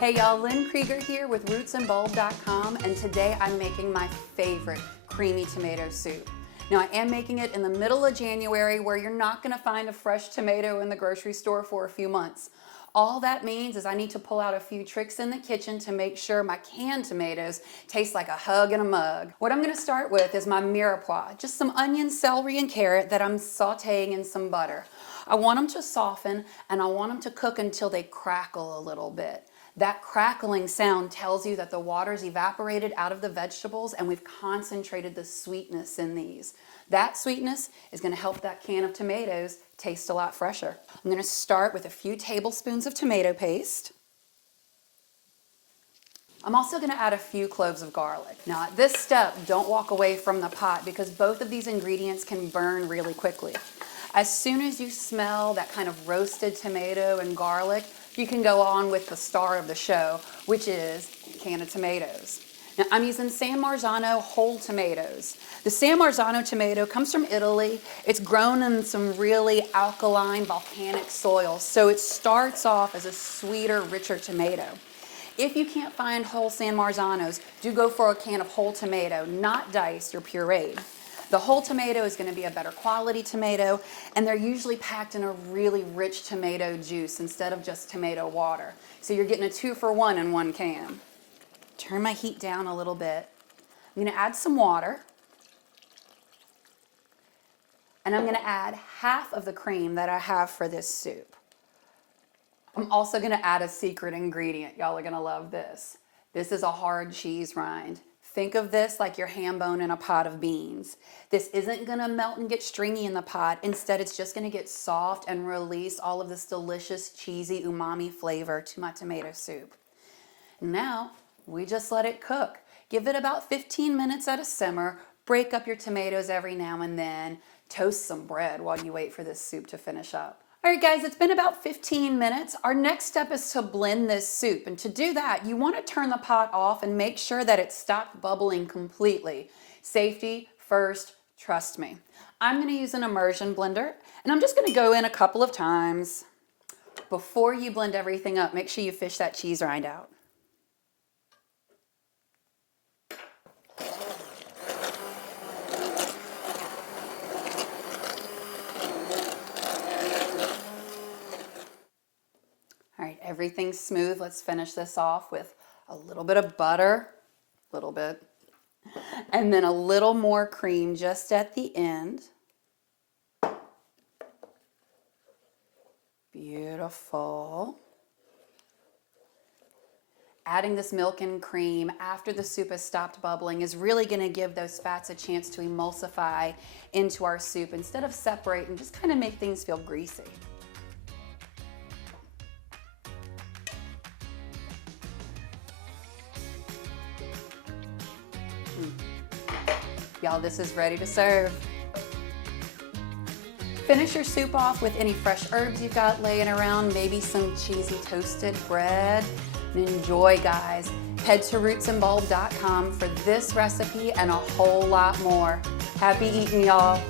Hey y'all, Lynn Krieger here with rootsandbulb.com, and today I'm making my favorite creamy tomato soup. Now I am making it in the middle of January where you're not going to find a fresh tomato in the grocery store for a few months. All that means is I need to pull out a few tricks in the kitchen to make sure my canned tomatoes taste like a hug in a mug. What I'm going to start with is my mirepoix, just some onion, celery, and carrot that I'm sauteing in some butter. I want them to soften and I want them to cook until they crackle a little bit. That crackling sound tells you that the water's evaporated out of the vegetables and we've concentrated the sweetness in these. That sweetness is going to help that can of tomatoes taste a lot fresher. I'm going to start with a few tablespoons of tomato paste. I'm also going to add a few cloves of garlic. Now at this step, don't walk away from the pot because both of these ingredients can burn really quickly. As soon as you smell that kind of roasted tomato and garlic, you can go on with the star of the show, which is a can of tomatoes. Now I'm using San Marzano whole tomatoes. The San Marzano tomato comes from Italy. It's grown in some really alkaline volcanic soil, so it starts off as a sweeter, richer tomato. If you can't find whole San Marzanos, do go for a can of whole tomato, not diced or pureed. The whole tomato is going to be a better quality tomato, and they're usually packed in a really rich tomato juice instead of just tomato water. So you're getting a 2-for-1 in one can. Turn my heat down a little bit. I'm going to add some water, and I'm going to add half of the cream that I have for this soup. I'm also going to add a secret ingredient. Y'all are going to love this. This is a hard cheese rind. Think of this like your ham bone in a pot of beans. This isn't gonna melt and get stringy in the pot. Instead, it's just gonna get soft and release all of this delicious, cheesy, umami flavor to my tomato soup. Now, we just let it cook. Give it about 15 minutes at a simmer. Break up your tomatoes every now and then. Toast some bread while you wait for this soup to finish up. All right, guys, it's been about 15 minutes. Our next step is to blend this soup. And to do that, you want to turn the pot off and make sure that it stopped bubbling completely. Safety first, trust me. I'm going to use an immersion blender, and I'm just going to go in a couple of times. Before you blend everything up, make sure you fish that cheese rind out. All right, everything's smooth. Let's finish this off with a little bit of butter, and then a little more cream just at the end. Beautiful. Adding this milk and cream after the soup has stopped bubbling is really going to give those fats a chance to emulsify into our soup instead of separate and just kind of make things feel greasy. Y'all, this is ready to serve. Finish your soup off with any fresh herbs you've got laying around, maybe some cheesy toasted bread. And enjoy, guys. Head to rootsandbulb.com for this recipe and a whole lot more. Happy eating, y'all.